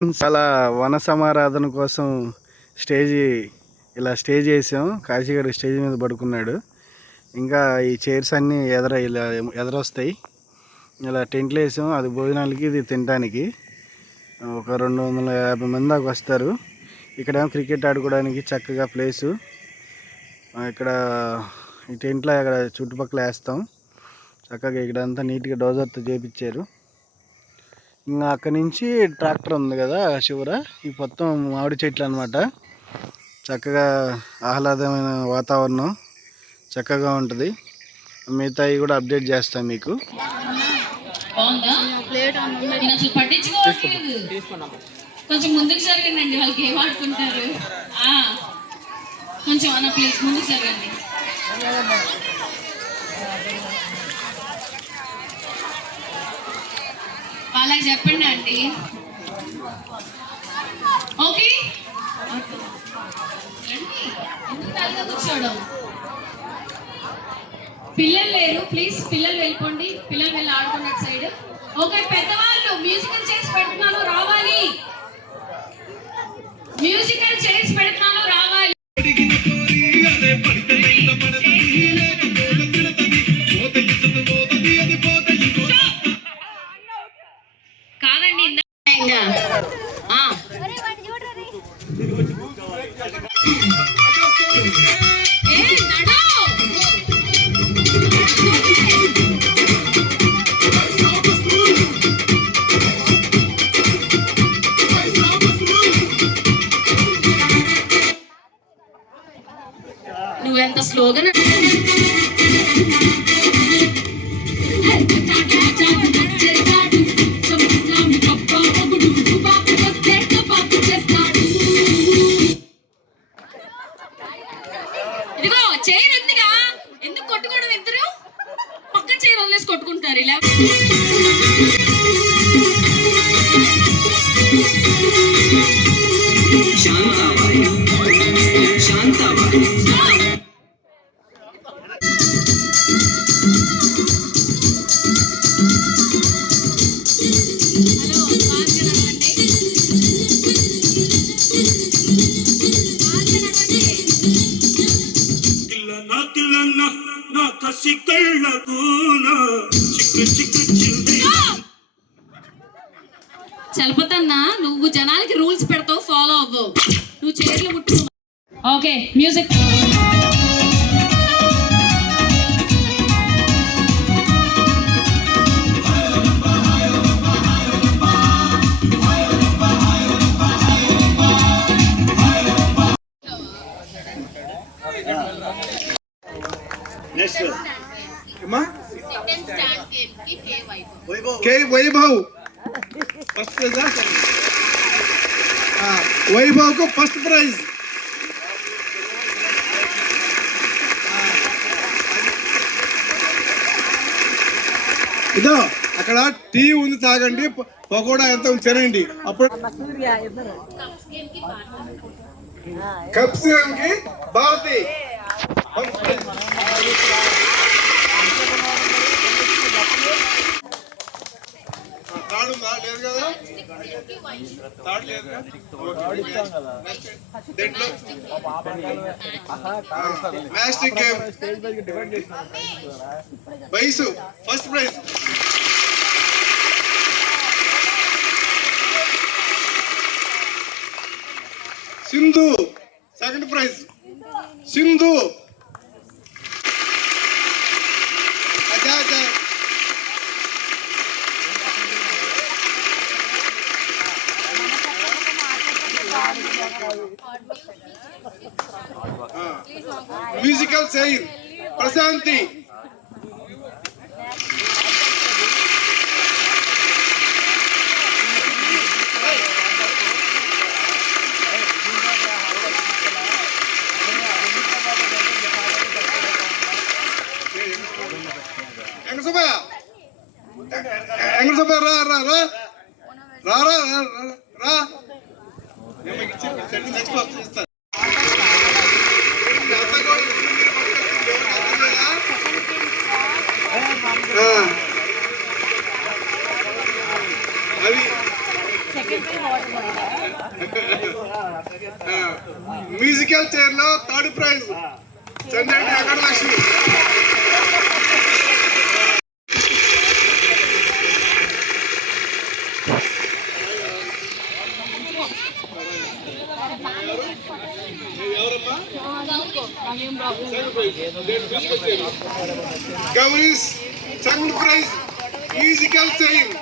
చాలా వన సమారాధన కోసం ఇలా స్టేజ్ వేసాం. కాశీగాడు స్టేజ్ మీద పడుకున్నాడు. ఇంకా ఈ చైర్స్ అన్నీ ఇలా ఎదరొస్తాయి. ఇలా టెంట్లు వేసాం. అది భోజనాలకి, ఇది తినడానికి. ఒక 250 మంది దాకా వస్తారు. ఇక్కడేమో క్రికెట్ ఆడుకోవడానికి చక్కగా ప్లేసు. ఇక్కడ ఈ టెంట్లో అక్కడ చుట్టుపక్కల వేస్తాం. చక్కగా ఇక్కడంతా నీట్గా డోజర్తో చేపించారు. ఇంకా అక్కడి నుంచి ట్రాక్టర్ ఉంది కదా చివర, ఈ మొత్తం మామిడి చెట్లు అనమాట. చక్కగా ఆహ్లాదమైన వాతావరణం చక్కగా ఉంటుంది. మిగతాయి కూడా అప్డేట్ చేస్తాను మీకు. కొంచెం ముందుకు జరగండి, వాళ్ళకి ఏం ఆడుకుంటారు. కొంచెం అన్న ప్లీజ్ ముందుకు జరగండి. వాళ్ళకి చెప్పండి అండి. ఓకే, ఎందుకు కూర్చోవడం? పిల్లలు లేరు, ప్లీజ్ పిల్లలు వెళ్ళిపోండి. పిల్లలు వెళ్ళి ఆడుకునే సైడ్. ఓకే, పెద్దవాళ్ళు మ్యూజికల్ చైర్స్ పెడుతున్నాను, రావాలి. మ్యూజికల్ చైర్స్ పెడుతున్నాను, రావాలి. కాదండి, నువ్వెంత స్లోగా ఇదిగో చైర్ ఉందిగా, ఎందుకు కొట్టుకోవడం? ఇద్దరు పక్కన చైర్ వదిలేసి కొట్టుకుంటారు ఇలా. చలపతన్నా, నువ్వు జనాలకి రూల్స్ పెడతావు, ఫాలో అవ్వవు. నువ్వు చైర్లు ముట్టు. Okay, music. Vaibhav first prize. Vaibhav కు ఫస్ట్ ప్రైజ్. ఇదో అక్కడ టీ ఉంది, తాగండి. పకోడా ఎంత తినండి. అప్పుడు కప్స్ గేమ్ కి భారతి తాడుందా? లేదు కదా, తాడు లేదు. మ్యాస్టిక్ గేమ్ వయసు first prize. Sindhu second prize. Sindhu musical chair Prashanti. ఎంగసభ రా రా రా రా రా రా. నెక్స్ట్ వస్తా. మ్యూజికల్ చైర్ లో థర్డ్ ప్రైజ్ చంద్రెడ్డి వెంకటలక్ష్మి. గౌరీస్ second prize musical chair.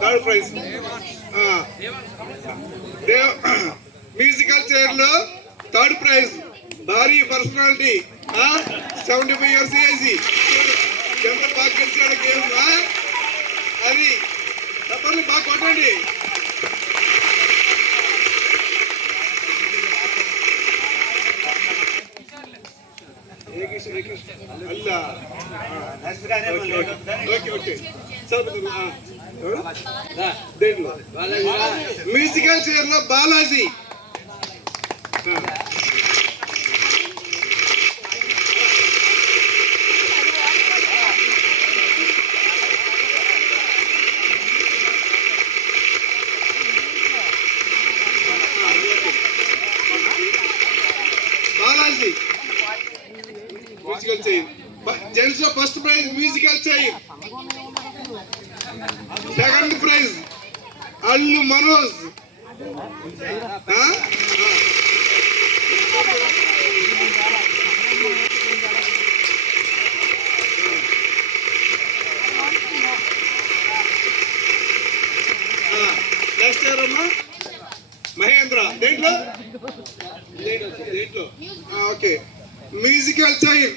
Third prize musical chair లో థర్డ్ ప్రైజ్ భారీ పర్సనాలిటీ 75 years ఏజీ ఎంత బాగా గెలిచాడు గేమ్. అది తప్పని బాగా కొట్టండి. అల్లా ఓకే దేంట్లో మ్యూజికల్ చైర్ లో Balaji. Balaji musical chair. Gents లో first prize musical chair. Second prize Allu Manoj. Next ఎవరమ్మా? మహేంద్ర. దేంట్లో okay musical chair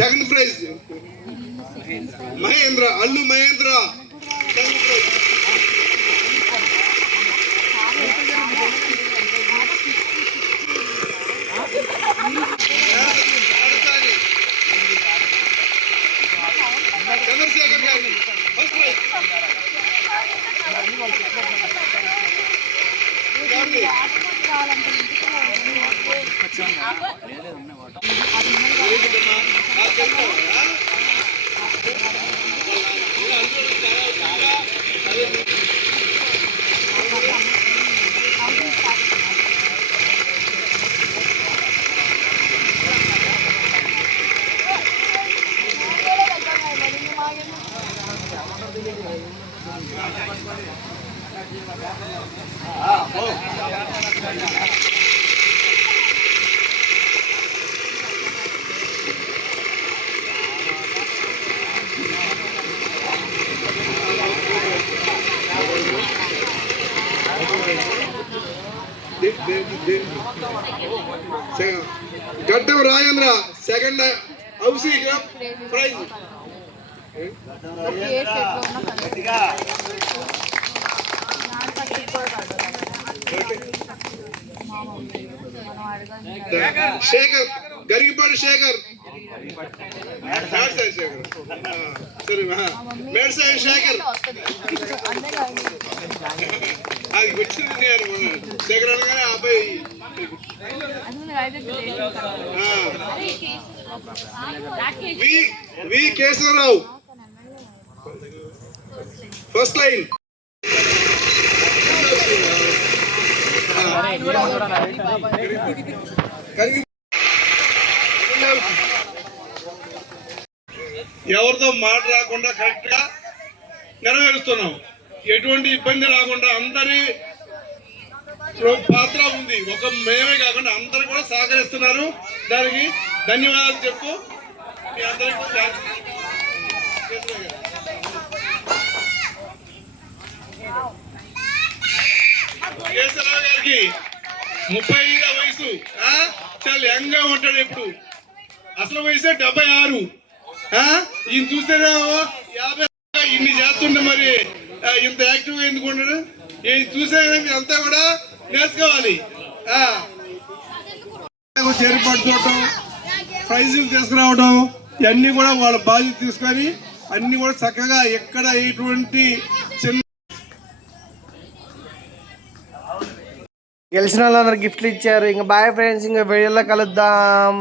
second prize Mahendra, Allu Mahendra second prize. Chandrashekar గారి first prize. Gaddam Rajendra second housie prize. Shekar Garigipati Shekar మేడ్సాయి శేఖర్. అది వచ్చింది శేఖర్ అనగానే అబ్బాయి వి కేశవరావు ఫస్ట్ లైన్. ఎవరితో మాట రాకుండా కరెక్ట్ గా నెరవేరుస్తున్నాం. ఎటువంటి ఇబ్బంది రాకుండా అందరి పాత్ర ఉంది. ఒక మేమే కాకుండా అందరూ కూడా సహకరిస్తున్నారు. దానికి ధన్యవాదాలు చెప్పు మీ అందరికీ. కేశవరావు గారికి 30 ఏళ్ల వయసు, చాలా యంగ్ గా ఉంటాడు. ఎప్పుడు అసలు వయసే 76. ఈయన చూస్తేనేమో 50. ఇన్ని చేస్తుండే మరి ఇంత యాక్టివ్ గా ఎందుకు ఉంటాడు? ఈయన చూసే అంతా కూడా నేర్చుకోవాలి. ఏర్పాటు చూడటం, ప్రైజులు తీసుకురావడం, ఇవన్నీ కూడా వాళ్ళ బాధ్యత తీసుకొని అన్ని కూడా చక్కగా ఎక్కడ ఎటువంటి చిన్న గెలిచిన వాళ్ళందరూ గిఫ్ట్లు ఇచ్చారు. ఇంకా బాయ్ ఫ్రెండ్స్, ఇంకా వీడియోలో కలుద్దాం.